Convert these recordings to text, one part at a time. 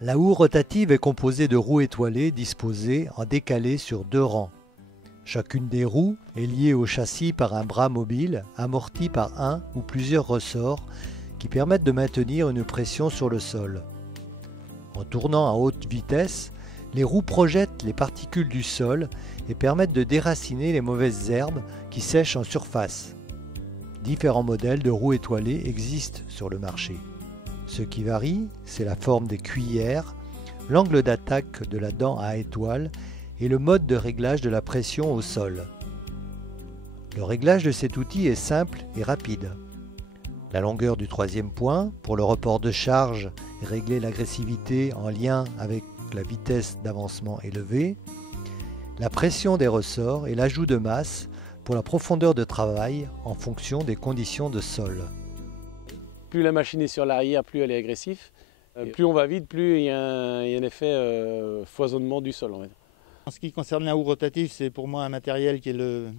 La houe rotative est composée de roues étoilées disposées en décalé sur 2 rangs. Chacune des roues est liée au châssis par un bras mobile amorti par un ou plusieurs ressorts qui permettent de maintenir une pression sur le sol. En tournant à haute vitesse, les roues projettent les particules du sol et permettent de déraciner les mauvaises herbes qui sèchent en surface. Différents modèles de roues étoilées existent sur le marché. Ce qui varie, c'est la forme des cuillères, l'angle d'attaque de la dent à étoile et le mode de réglage de la pression au sol. Le réglage de cet outil est simple et rapide. La longueur du 3e point pour le report de charge et régler l'agressivité en lien avec la vitesse d'avancement élevée, la pression des ressorts et l'ajout de masse pour la profondeur de travail en fonction des conditions de sol. Plus la machine est sur l'arrière, plus elle est agressive. Plus on va vite, plus il y a un effet foisonnement du sol. En ce qui concerne la houe rotative, c'est pour moi un matériel qui est le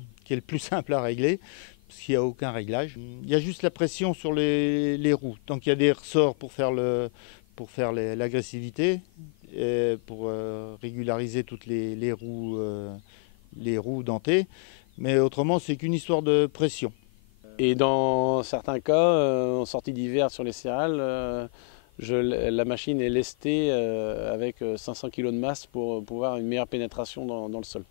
plus simple à régler, parce qu'il n'y a aucun réglage. Il y a juste la pression sur les roues. Donc il y a des ressorts pour faire l'agressivité, pour régulariser toutes les roues dentées. Mais autrement, c'est qu'une histoire de pression. Et dans certains cas, en sortie d'hiver sur les céréales, la machine est lestée avec 500 kg de masse pour pouvoir une meilleure pénétration dans le sol.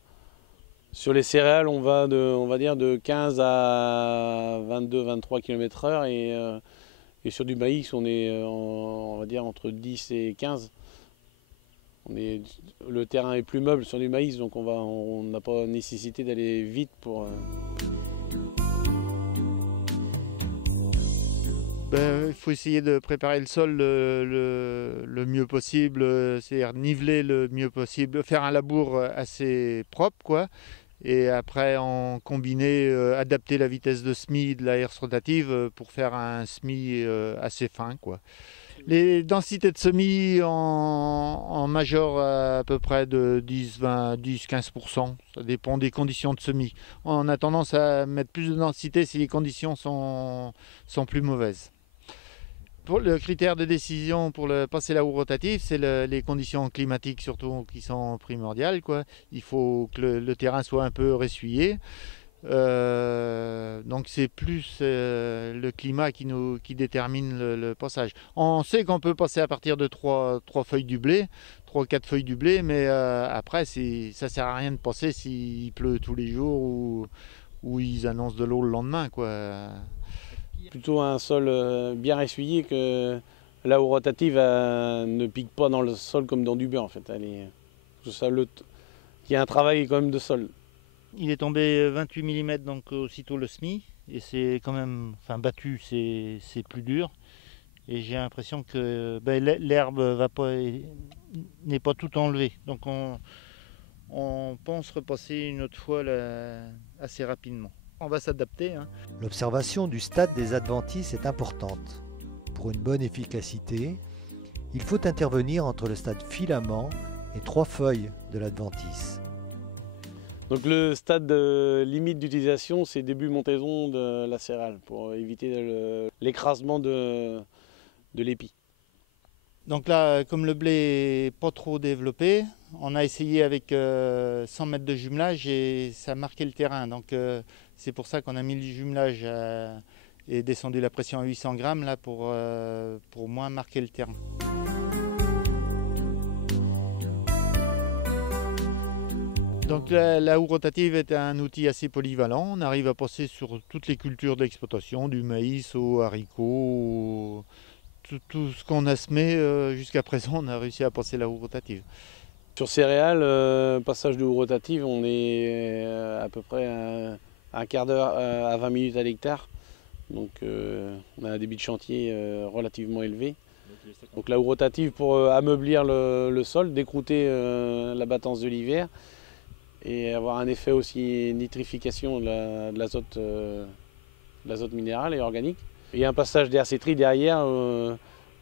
Sur les céréales, on va dire de 15 à 22-23 km/h et sur du maïs, on est on va dire entre 10 et 15. Le terrain est plus meuble sur du maïs, donc on n'a pas nécessité d'aller vite pour... Il faut essayer de préparer le sol le mieux possible, c'est-à-dire niveler le mieux possible, faire un labour assez propre, quoi. Et après en combiner, adapter la vitesse de semis de la herse rotative pour faire un semis assez fin, quoi. Les densités de semis en major à peu près de 10-15%, ça dépend des conditions de semis. On a tendance à mettre plus de densité si les conditions sont plus mauvaises. Pour le critère de décision pour passer la houe rotative, c'est les conditions climatiques surtout qui sont primordiales, quoi. Il faut que le terrain soit un peu ressuyé. Donc c'est plus le climat qui détermine le passage. On sait qu'on peut passer à partir de 3 feuilles du blé, 3 ou 4 feuilles du blé, mais après ça sert à rien de passer s'il pleut tous les jours ou ils annoncent de l'eau le lendemain, quoi. Plutôt un sol bien essuyé, que la houe rotative ne pique pas dans le sol comme dans du beurre en fait. Il y a un travail quand même de sol. Il est tombé 28 mm, donc aussitôt le semis, et c'est quand même, battu, c'est plus dur. Et j'ai l'impression que l'herbe n'est pas tout enlevée. Donc on pense repasser une autre fois assez rapidement. On va s'adapter. L'observation du stade des adventices est importante. Pour une bonne efficacité, il faut intervenir entre le stade filament et 3 feuilles de l'adventice. Donc le stade limite d'utilisation, c'est début montaison de la céréale pour éviter l'écrasement de l'épi. Donc là, comme le blé n'est pas trop développé, on a essayé avec 100 mètres de jumelage et ça marquait le terrain. Donc c'est pour ça qu'on a mis le jumelage et descendu la pression à 800 grammes là, pour moins marquer le terrain. Donc la houe rotative est un outil assez polyvalent. On arrive à passer sur toutes les cultures d'exploitation, du maïs aux haricots, tout ce qu'on a semé jusqu'à présent, on a réussi à passer la houe rotative. Sur céréales, passage de houe rotative, on est à peu près un quart d'heure à 20 minutes à l'hectare. Donc on a un débit de chantier relativement élevé. Donc la houe rotative pour ameublir le sol, décrouter la battance de l'hiver et avoir un effet aussi nitrification de l'azote minéral et organique. Il y a un passage d'hersétrie derrière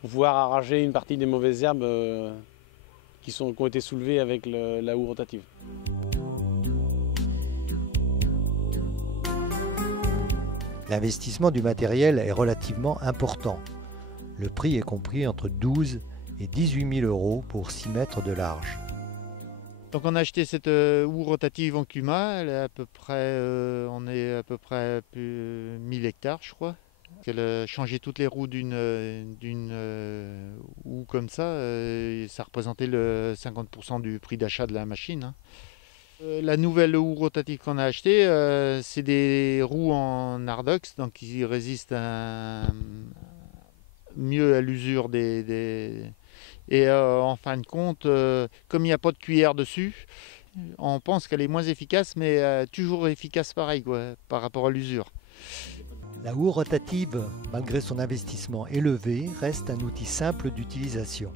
pour pouvoir arracher une partie des mauvaises herbes qui ont été soulevées avec la houe rotative. L'investissement du matériel est relativement important. Le prix est compris entre 12 et 18 000 € pour 6 mètres de large. Donc on a acheté cette houe rotative en Kuma, elle est on est à peu près plus 1000 hectares je crois. Elle a changé toutes les roues d'une houe comme ça, et ça représentait le 50% du prix d'achat de la machine, hein. La nouvelle houe rotative qu'on a achetée, c'est des roues en Hardox, donc qui résistent mieux à l'usure Et en fin de compte, comme il n'y a pas de cuillère dessus, on pense qu'elle est moins efficace, mais toujours efficace pareil, quoi, par rapport à l'usure. La houe rotative, malgré son investissement élevé, reste un outil simple d'utilisation.